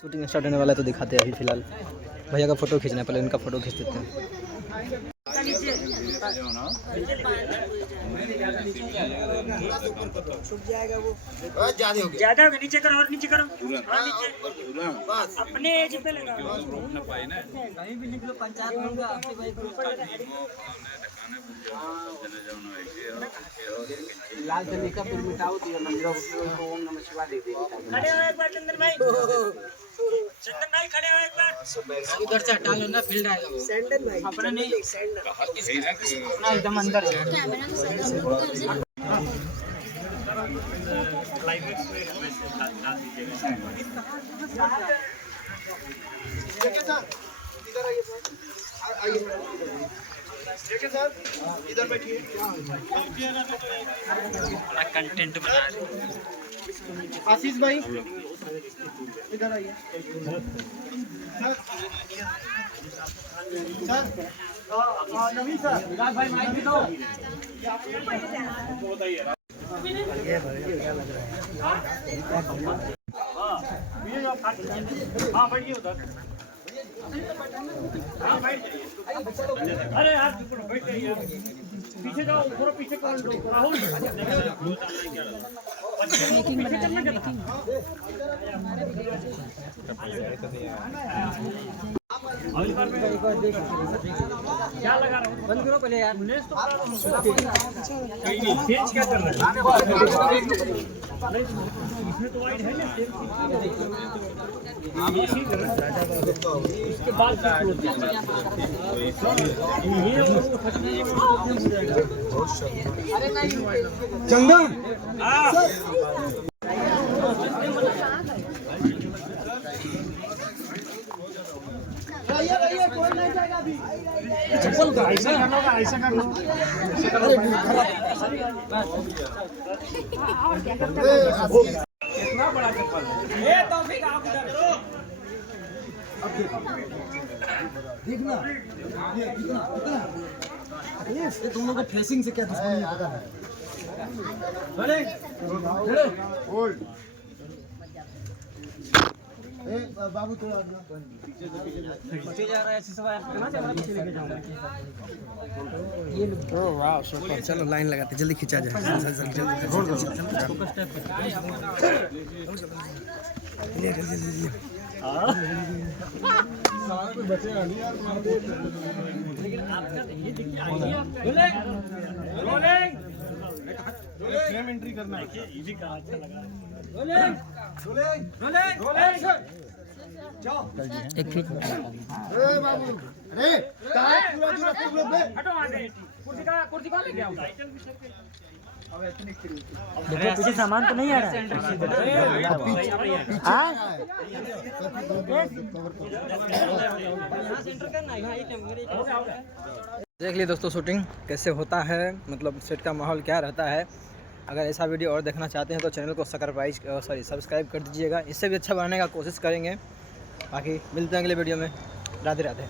Shooting start होने वाला है तो दिखाते हैं अभी फिलहाल। भैया का फोटो खींचना है, पहले उनका फोटो खींच देते हैं। ज्यादा हो गया, नीचे करो और नीचे करो और नीचे अपने एज पे लगा कहीं भी निकलो पंचायत होगा आपके भाई लाल चली का फिर मिटाओ दिया मंदिरों को ओम नमः शिवाय दे दे। खड़े हो एक बार चंदन भाई खड़े हो एक बार। उधर से हटा लो ना, फील्ड आएगा सैंडल भाई अपना नहीं सैंडल अपना एकदम अंदर क्लाइमेक्स में वैसे डाल दीजिएगा। इधर आइए देखिए सर, इधर बैठिए। अपना कंटेंट बना रहे आशीष भाई, इधर आइए सर। नवीन सर, विकास भाई माइक भी दो। हाँ बैठिए उधर। अरे यार बैठ जाइए, पीछे जाओ, थोड़ा पीछे कौन राहुल मेकिंग बना रहे हैं। क्या लगा रहा हूँ, बंद करो पहले यार। चेंज क्या कर रहा है इसमें तो वाइड है ना, इसके बाद चंदन चप्पल का ऐसा कर लो, ऐसा कर लो, ऐसा कर लो। कितना बड़ा चप्पल है ये, तो फिर आप इधर देखना ये कितना ये तुम लोगों को फेसिंग से क्या दुश्मनी पता है। बोले होल्ड ए बाबू थोड़ा पीछे जा रहा है सिसवा, कहां से पीछे लेके जाऊंगा ये ओ वाओ सुपर। चलो लाइन लगाते, जल्दी खींचा जाए, जल्दी सारे बचे नहीं यार। लेकिन आपका ये देखिए आइडिया। बोले रोलिंग फ्रेम एंट्री करना है, ये भी कहां अच्छा लगा। रोलिंग रोलिंग रोलिंग रोलिंग जाओ एक क्लिक। ए बाबू अरे टाइट पूरा पूरा बे हटो आगे। कुर्सी कौन ले गया होगा? देखो पीछे सामान तो नहीं आ रहा है। देख लिए दोस्तों शूटिंग कैसे होता है, मतलब सेट का माहौल क्या रहता है। अगर ऐसा वीडियो और देखना चाहते हैं तो चैनल को सब्सक्राइब कर दीजिएगा। इससे भी अच्छा बनाने का कोशिश करेंगे। बाकी मिलते हैं अगले वीडियो में। राधे राधे।